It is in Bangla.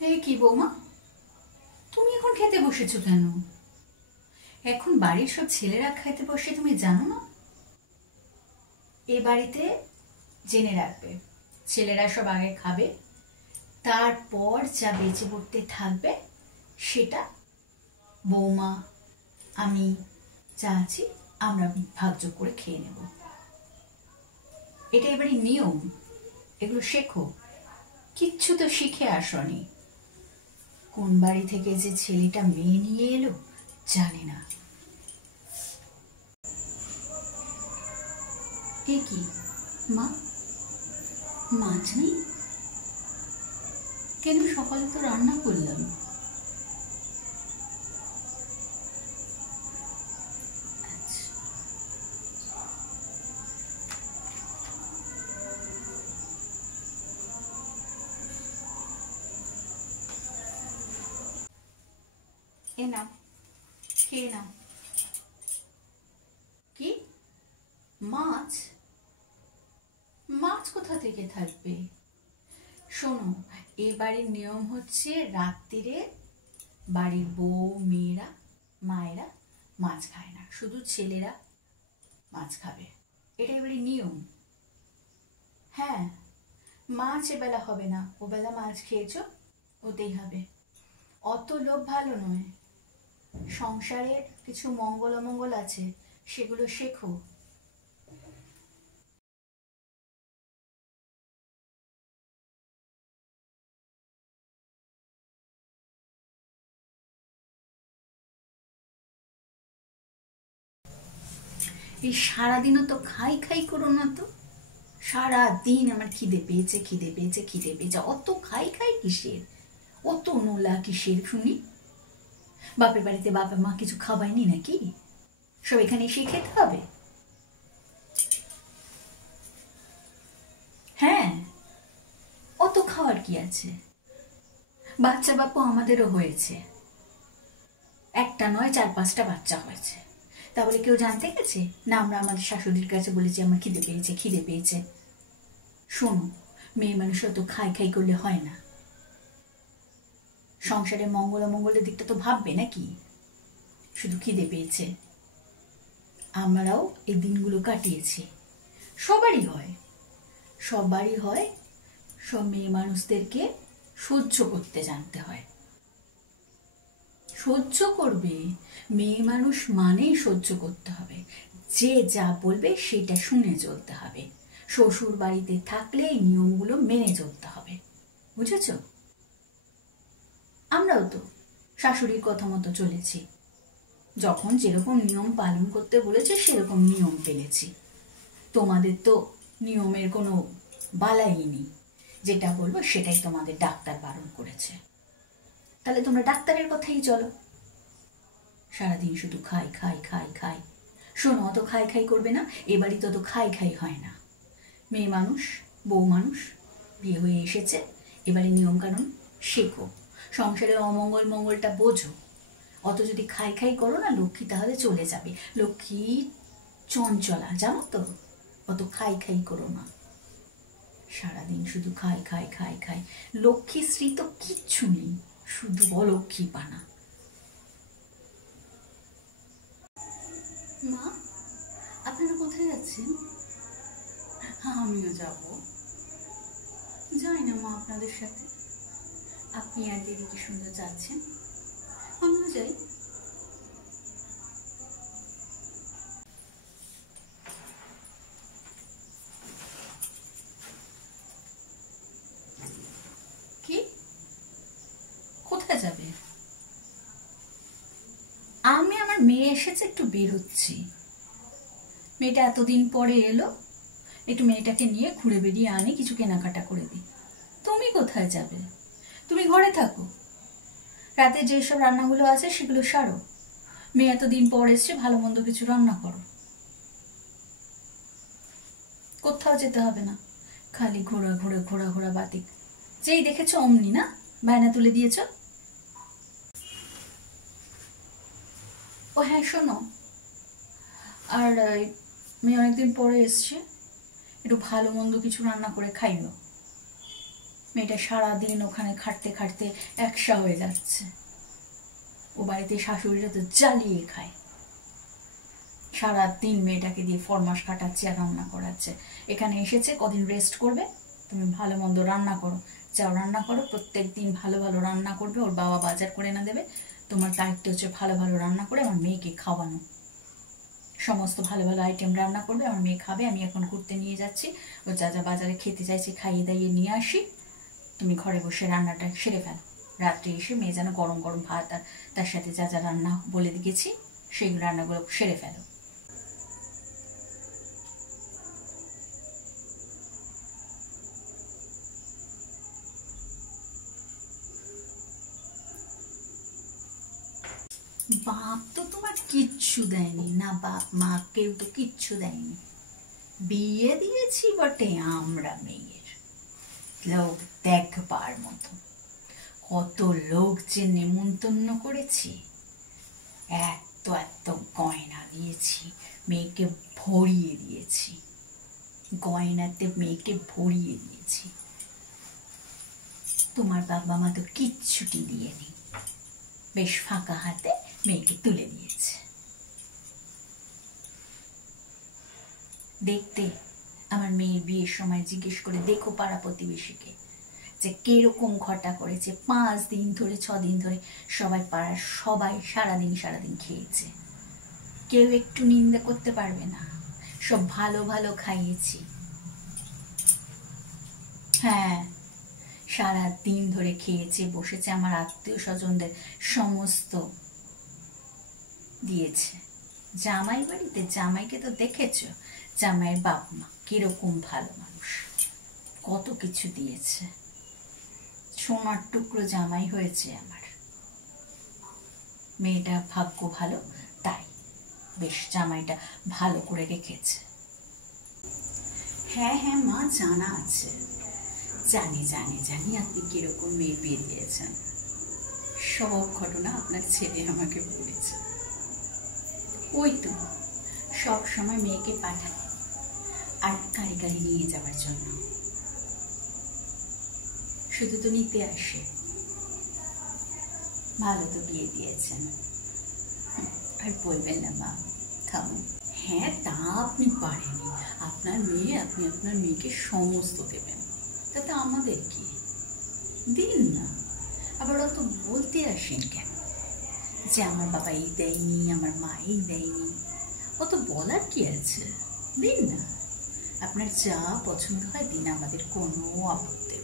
এই কি বৌমা, তুমি এখন খেতে বসেছো কেন? এখন বাড়ির সব ছেলেরা খেতে বসে, তুমি জানো না? এ বাড়িতে জেনে রাখবে, ছেলেরা সব আগে খাবে, তারপর যা বেঁচে পড়তে থাকবে সেটা বৌমা, আমি যা আছি আমরা ভাগযোগ করে খেয়ে নেব। এটা এবারে নিয়ম, এগুলো শেখো। কিচ্ছু তো শিখে আসনি। কোন বাড়ি থেকে যে ছেলেটা মেয়ে নিয়ে এলো জানি না। এ কি মা, মাছ নেই কেন? সকালে তো রান্না করলাম। আচ্ছা, এ নাও, খেয়ে নাও। কি মাছ? মাছ কোথা থেকে থাকবে? শোনো, এ বাড়ির নিয়ম হচ্ছে রাত্রিরে বাড়ির বউ মেয়েরা মায়েরা মাছ খায় না, শুধু ছেলেরা মাছ খাবে। এটা এবারে নিয়ম। হ্যাঁ, মাছ এবেলা হবে না, ওবেলা মাছ খেয়েছো, ওতেই হবে। অত লোভ ভালো নয়। সংসারের কিছু মঙ্গল অমঙ্গল আছে, সেগুলো শেখো। এই সারাদিনও তো খাই খাই করো না তো। সারা দিন আমার খিদে পেয়েছে খিদে পেয়েছে খিদে পেয়েছে, অত খাই খাই কিসের? অত নোলা কিসের শুনি? বাপের বাড়িতে বাবা মা কিছু খাওয়ায়নি নাকি? সব এখানে এসে খেতে হবে? হ্যাঁ, অত খাওয়ার কি আছে? বাচ্চা বাপু আমাদেরও হয়েছে, একটা নয় 4-5টা বাচ্চা হয়েছে। তা বলে কেউ জানতে গেছে না? আমরা আমাদের শাশুড়ির কাছে বলেছি আমার খিদে পেয়েছে খিদে পেয়েছে। শোনো, মেয়ে মানুষও তো খাই খাই করলে হয় না। সংসারের মঙ্গল অমঙ্গলের দিকটা তো ভাববে নাকি? শুধু খিদে পেয়েছে। আমরাও এই দিনগুলো কাটিয়েছি, সবারই হয়, সবারই হয়। সব মেয়ে মানুষদেরকে সহ্য করতে জানতে হয়। সহ্য করবে, মেয়ে মানুষ মানেই সহ্য করতে হবে। যে যা বলবে সেটা শুনে চলতে হবে। শ্বশুর বাড়িতে থাকলে এই নিয়মগুলো মেনে চলতে হবে, বুঝেছ? আমরাও তো শাশুড়ির কথা মতো চলেছি। যখন যেরকম নিয়ম পালন করতে বলেছে সেরকম নিয়ম পেলেছি। তোমাদের তো নিয়মের কোনো বালাই নেই, যেটা বলবো সেটাই তোমাদের ডাক্তার বারণ করেছে। তাহলে তোমরা ডাক্তারের কথাই চলো। সারাদিন শুধু খাই খাই খাই খাই। শোনো, অত খাই খাই করবে না, এ বাড়িতে অত খাই খাই হয় না। মেয়ে মানুষ, বউ মানুষ, বিয়ে হয়ে এসেছে, এবারে নিয়মকানুন শেখো, সংসারের অমঙ্গল মঙ্গলটা বোঝো। অত যদি খাই খাই করো না, লক্ষ্মী তাহলে চলে যাবে। লক্ষ্মী চঞ্চলা, জানো তো? অত খাই খাই করো না। সারাদিন শুধু খাই খাই খাই খাই। লক্ষ্মী শ্রী তো কিচ্ছু নেই, শুধু অলক্ষ্মী পানা। মা, আপনারা কোথায় যাচ্ছেন? হ্যাঁ, আমিও যাব। যাই না মা আপনাদের সাথে। আপনি আর দিদি কি সুন্দর যাচ্ছেন, আমিও যাই। কি? কোথায় যাবে? আমি আমার মেয়ে এসেছে, একটু বেরোচ্ছি। মেয়েটা এতদিন পরে এলো, একটু মেয়েটাকে নিয়ে ঘুরে বেরিয়ে আনি, কিছু কেনাকাটা করে দিই। তুমি কোথায় যাবে? তুমি ঘরে থাকো, রাতে যেসব রান্নাগুলো আছে সেগুলো সারো। মেয়ে এতদিন পর এসছে, ভালো মন্দ কিছু রান্না করো। কোথাও যেতে হবে না, খালি ঘোরা ঘোরা ঘোরা ঘোরা বাতিক। যেই দেখেছো অমনি না বায়না তুলে দিয়েছ। ও হ্যাঁ, শোনো, আর মেয়ে অনেকদিন পরে এসছে, একটু ভালো মন্দ কিছু রান্না করে খাইও। মেয়েটা সারাদিন ওখানে খাটতে খাটতে একসা হয়ে যাচ্ছে। ও বাড়িতে শাশুড়িরা তো জ্বালিয়ে খায়, সারাদিন মেয়েটাকে দিয়ে ফরমাস কাটাচ্ছে আর রান্না করাচ্ছে। এখানে এসেছে কদিন রেস্ট করবে, তুমি ভালো মন্দ রান্না করো, যাও রান্না করো, প্রত্যেক দিন ভালো ভালো রান্না করবে, ওর বাবা বাজার করে এনে দেবে। তোমার দায়িত্ব হচ্ছে ভালো ভালো রান্না করে আমার মেয়েকে খাওয়ানো, সমস্ত ভালো ভালো আইটেম রান্না করবে, আমার মেয়ে খাবে। আমি এখন ঘুরতে নিয়ে যাচ্ছি, ও যা যা বাজারে খেতে চাইছে খাইয়ে দাইয়ে নিয়ে আসি, তুমি ঘরে বসে রান্নাটা সেরে ফেলো। রাত্রে এসে মেয়ে যেন গরম গরম ভাত আর তার সাথে যা যা রান্না বলে দিয়েছি সেই রান্নাগুলো সেরে ফেলো। বাপ তো তোমার কিচ্ছু দেয়নি না, বাপ মা কেউ তো কিচ্ছু দেয়নি। বিয়ে দিয়েছি বটে আমরা মেয়ের, লোক দেখবার মতো। কত লোক যে নেমন্তন্ন করেছি, এত এত গয়না দিয়েছি, মেয়েকে ভরিয়ে দিয়েছি, গয়নাতে মেয়েকে ভরিয়ে দিয়েছি। তোমার বাবা মা তো কিচ্ছুটি দিয়েনি, বেশ ফাঁকা হাতে মেয়েকে তুলে দিয়েছে। দেখতে আমার মেয়ের বিয়ের সময় জিজ্ঞেস করে দেখো পাড়া প্রতিবেশীকে যে কিরকম ঘটা করেছে। 5 দিন ধরে 6 দিন ধরে সবাই পাড়ার সবাই সারাদিন খেয়েছে, কেউ একটু নিন্দা করতে পারবে না, সব ভালো ভালো খাইয়েছি। হ্যাঁ, সারা দিন ধরে খেয়েছে বসেছে, আমার আত্মীয় স্বজনদের সমস্ত দিয়েছে। জামাই বাড়িতে জামাইকে তো দেখেছ, জামাইয়ের বাপ মা কিরকম ভালো মানুষ, কত কিছু দিয়েছে। সোনার টুকরো জামাই হয়েছে আমার মেয়েটা, ভাগ্য ভালো তাই বেশ জামাইটা ভালো করে রেখেছে। হ্যাঁ হ্যাঁ মা, জানা আছে, জানি জানি জানি আপনি কিরকম মেয়ে বিয়ে দিয়েছেন, সব ঘটনা আপনার ছেলে আমাকে বলেছে। ওই তো সব সময় মেয়েকে পাঠায় আর গাড়ি গাড়ি নিয়ে যাওয়ার জন্য, শুধু তো নিতে আসে। ভালো তো বিয়ে দিয়েছেন, আর বলবেন না মা, থামুন। হ্যাঁ তা আপনি পারেনি, আপনার মেয়ে, আপনি আপনার মেয়েকে সমস্ত দেবেন, তাতে আমাদের কি, দিন না। আবার অত বলতে আসেন কেন যে আমার বাবা এই দেয়নি, আমার মা এই দেয়নি, অত বলার কি আছে, দিন না। আপনার যা পছন্দ হয় দিন, আমাদের কোনো আপত্তি